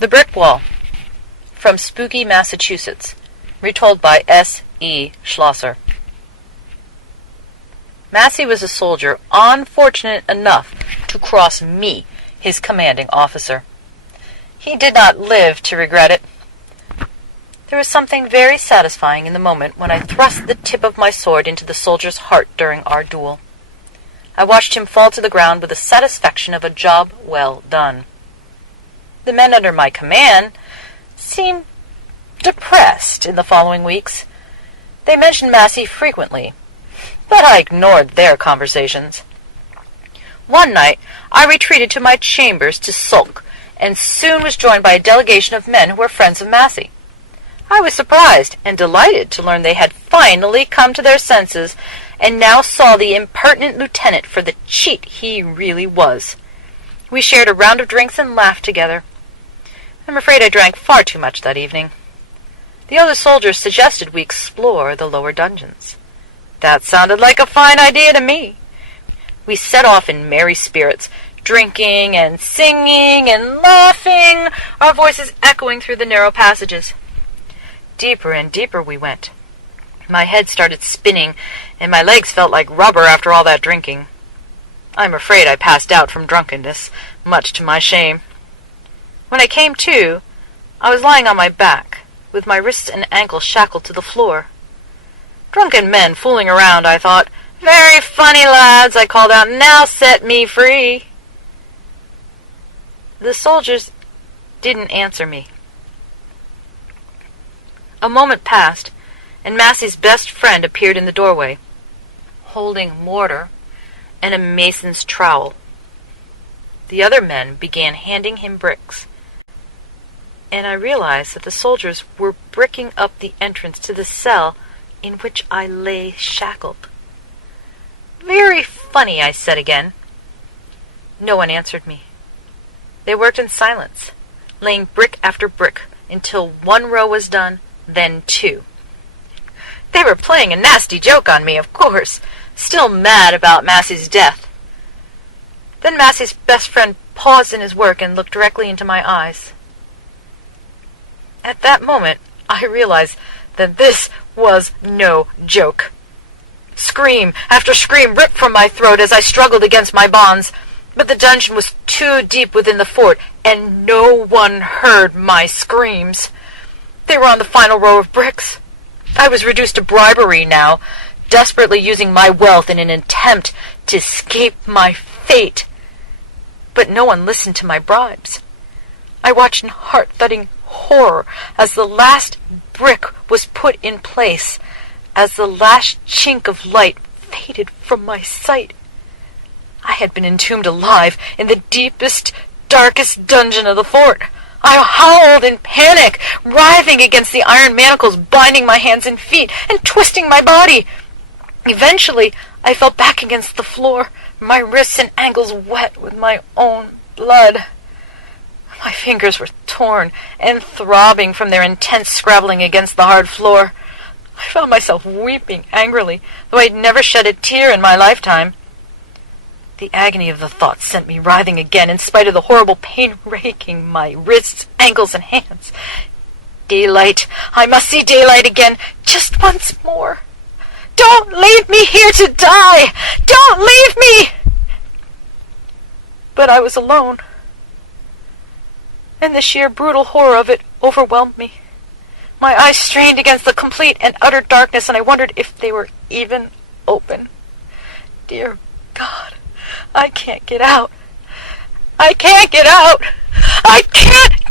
The Brick Wall, from Spooky, Massachusetts. Retold by S. E. Schlosser. Massey was a soldier unfortunate enough to cross me, his commanding officer. He did not live to regret it. There was something very satisfying in the moment when I thrust the tip of my sword into the soldier's heart during our duel. I watched him fall to the ground with the satisfaction of a job well done. The men under my command seemed depressed in the following weeks. They mentioned Massey frequently, but I ignored their conversations. One night I retreated to my chambers to sulk, and soon was joined by a delegation of men who were friends of Massey. I was surprised and delighted to learn they had finally come to their senses and now saw the impertinent lieutenant for the cheat he really was. We shared a round of drinks and laughed together. I'm afraid I drank far too much that evening. The other soldiers suggested we explore the lower dungeons. That sounded like a fine idea to me. We set off in merry spirits, drinking and singing and laughing, our voices echoing through the narrow passages. Deeper and deeper we went. My head started spinning, and my legs felt like rubber after all that drinking. I'm afraid I passed out from drunkenness, much to my shame. When I came to, I was lying on my back, with my wrists and ankles shackled to the floor. Drunken men fooling around, I thought. Very funny, lads, I called out. Now set me free. The soldiers didn't answer me. A moment passed, and Massey's best friend appeared in the doorway, holding mortar and a mason's trowel. The other men began handing him bricks, and I realized that the soldiers were bricking up the entrance to the cell in which I lay shackled. Very funny, I said again. No one answered me. They worked in silence, laying brick after brick until one row was done, then two. They were playing a nasty joke on me, of course, still mad about Massey's death. Then Massey's best friend paused in his work and looked directly into my eyes. At that moment, I realized that this was no joke. Scream after scream ripped from my throat as I struggled against my bonds, but the dungeon was too deep within the fort, and no one heard my screams. They were on the final row of bricks. I was reduced to bribery now, desperately using my wealth in an attempt to escape my fate. But no one listened to my bribes. I watched in heart-thudding horror as the last brick was put in place, as the last chink of light faded from my sight. I had been entombed alive in the deepest, darkest dungeon of the fort. I howled in panic, writhing against the iron manacles binding my hands and feet and twisting my body. Eventually, I fell back against the floor, my wrists and ankles wet with my own blood. My fingers were torn and throbbing from their intense scrabbling against the hard floor. I found myself weeping angrily, though I had never shed a tear in my lifetime. The agony of the thought sent me writhing again, in spite of the horrible pain raking my wrists, ankles, and hands. Daylight! I must see daylight again, just once more! Don't leave me here to die! Don't leave me! But I was alone, and the sheer brutal horror of it overwhelmed me. My eyes strained against the complete and utter darkness, and I wondered if they were even open. Dear God, I can't get out. I can't get out. I can't